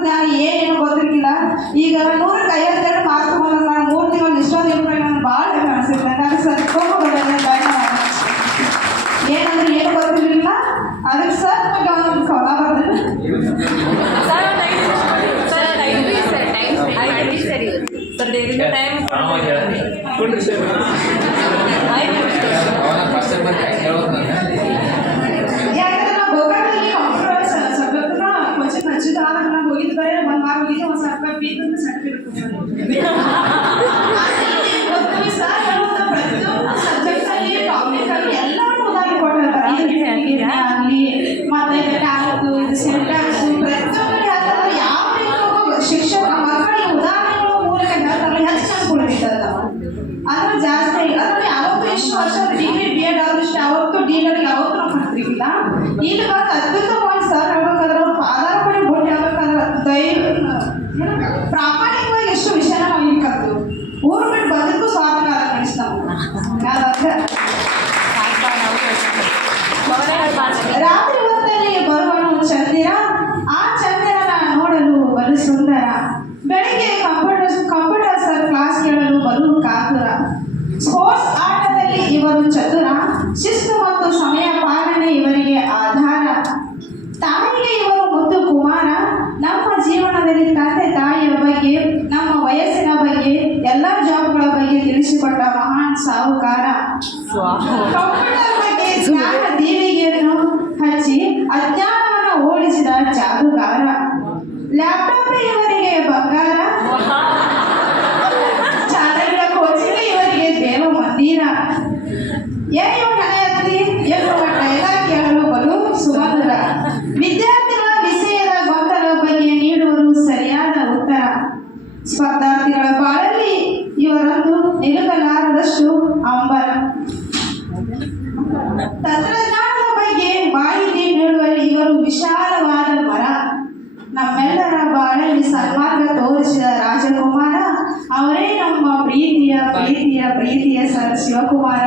ಜ್ಞಾನ ಏನೇನು ಗೊತ್ತಿರ್ಲಿಲ್ಲ. ಈಗ 152 ಮಾರ್ಕ್ ಬಂದ್ರೆ ನಾನು 3 ತಿಂಗಳು ಇಷ್ಟೊಂದು ಇಂಪ್ರೂವ್ ನಾನು ಭಾಳ ಕಾಣಿಸಿಲ್ಲ. ನಾನು ಏನಂದ್ರೆ ಏನು ಗೊತ್ತಿರಲಿಲ್ಲ. ಅದಕ್ಕೆ ಸರ್ ಬಗ್ಗೆ ಒಂದು ಕವಲ ಬರ್ದಿಲ್ಲ. ಯಾಕಂದ್ರೆ ನಾವು ಗೋಕಾಕಲ್ಲಿ ಕಂಪ್ಯೂಟರ್ ಸಬ್ಜೆಕ್ಟ್ನ ಕೊಂಚ ಹಚ್ಚಿದ ಆದಾಗ ನಾವು ಹೋಗಿದ್ದು ಬರೀ 1 ವಾರ ಹೋಗಿದ್ದೆ. 1 ಸಾವಿರ ರೂಪಾಯಿ ಫೀಸ್ ಅಂತ ಸರ್ಟಿಫಿಕೇಟ್ ಸರ್ ಹೇಳುವಂಥ ಪ್ರತಿಯೊಂದು ಸಬ್ಜೆಕ್ಟಲ್ಲಿ ಟಾಪಿಕಲ್ಲಿ ಎಲ್ಲರೂ ಉದಾಹರಣೆ ಕೊಟ್ಟಿರ್ತಾರೆ. ಆಗಲಿ ಮತ್ತು ಟ್ಯಾಕ್ಟು ಇದು ಸಿಂಟ್ಯಾಕ್ಸು ಪ್ರತಿಯೊಂದು ಹೇಳ್ತಾರೆ. ಯಾವ ರೀತಿ ಶಿಕ್ಷಕ ಮಕ್ಕಳಿಗೆ ಉದಾಹರಣೆಗಳ ಮೂಲಕ ಹೇಳ್ತಾರೆ. ಹೆಚ್ಚು ಅನ್ಕೊಂಡಿರ್ತದ ಅದ್ರ ಜಾಸ್ತಿ. ಅದ್ರಲ್ಲಿ ಯಾವತ್ತೂ ಇಷ್ಟು ವರ್ಷ ಡಿಗ್ರಿ ಬಿ ಎಡ್ ಆದಷ್ಟು ಯಾವತ್ತೂ ಡೀಲರ್ ಯಾವತ್ತೂ ನಾವು ಕಲ್ತಿರ್ಲಿಲ್ಲ. ಈಗ ಬಂದು ಅದ್ಭುತವಾಗಿ ಸರ್ ಹೇಳ್ಬೇಕಾದ್ರೆ ಅವ್ರು ಆಧಾರ ಪಡಿ ಬೋಟ್ ಹೇಳ್ಬೇಕಾದ್ರೆ ಪ್ರಾಮಾಣಿಕವಾಗಿ ಎಷ್ಟು ವಿಷಯನ ನಾವು ಇಲ್ಲಿ ಕಲ್ತು ಊರು ಬಿಟ್ಟು ಬಂದಿದ್ದು ಸ್ವಾರ್ಥ ಕಳಿಸ್ ರಾತ್ರಿ ಹೊತ್ತಲ್ಲಿ ಬರುವನು ಚಂದಿರ, ಆ ಚಂದಿರನ ನೋಡಲು ಬಲು ಸುಂದರ. ಬೆಳಿಗ್ಗೆ ಕಂಪ್ಯೂಟರ್ ಸರ್ ಕ್ಲಾಸ್ ಕೇಳಲು ಬಲು ಕಾತುರ. ಸ್ಪೋರ್ಟ್ಸ್ ಆಟದಲ್ಲಿ ಇವರು ಚತುರ, ಶಿಸ್ತು ಮತ್ತು ಸಮಯ ಪಾಲನೆ ಇವರಿಗೆ ಆಧಾರ. ತಾಯಿಗೆ ಇವರು ಮುದ್ದು ಕುಮಾರ, ನಮ್ಮ ಜೀವನದಲ್ಲಿ ತಂದೆ ತಾಯಿಯ ಬಗ್ಗೆ, ನಮ್ಮ ವಯಸ್ಸಿನ ಬಗ್ಗೆ, ಎಲ್ಲ ಜಾಬ್ಗಳ ಬಗ್ಗೆ ತಿಳಿಸಿಕೊಟ್ಟ ಮಹಾನ್ ಸಾಹುಕಾರ. ಕಂಪ್ಯೂಟರ್ ಬಗ್ಗೆ ಜ್ಞಾನ ದೀವಿಗೆಯನ್ನು ಹಚ್ಚಿ ಅಜ್ಞಾನವನ್ನು ಓಡಿಸಿದ ಜಾದುಗಾರ. ಲ್ಯಾಪ್ಟಾಪ್ ಇವರಿಗೆ ಬಂಗಾರ, ಚಾನಲ್ಗಳ ಕೋಚಿಂಗ್ ಇವರಿಗೆ ದೇವ ಮಂದಿರ. ಏನು ಹಣೆಯತ್ತಿ ಎನ್ನುವ ಡೈಲಾಗ್ ಕೇಳಲು ಬಲು ಸುಮಧುರ. ವಿದ್ಯಾರ್ಥಿಗಳ ವಿಷಯದ ಗೊಂದಲ ಬಗ್ಗೆ ನೀಡುವರು ಸರಿಯಾದ ಉತ್ತರ. ಸ್ಪರ್ಧಾರ್ಥಿಗಳ ಬಾಳಲ್ಲಿ ಇವರೊಂದು ನಿಲುಕಲಾರದಷ್ಟು ಅಂಬರ. ತಂತ್ರಜ್ಞಾನದ ಬಗ್ಗೆ ಮಾಹಿತಿ ನೀಡುವಲ್ಲಿ ಇವರು ವಿಶಾಲವಾದ ಮರ. ನಮ್ಮೆಲ್ಲರ ಬಾಳಲ್ಲಿ ಸನ್ಮಾರ್ಗ ತೋರಿಸಿದ ರಾಜಕುಮಾರ. ಅವರೇ ನಮ್ಮ ಪ್ರೀತಿಯ ಪ್ರೀತಿಯ ಪ್ರೀತಿಯ ಸರ್ ಶಿವಕುಮಾರ.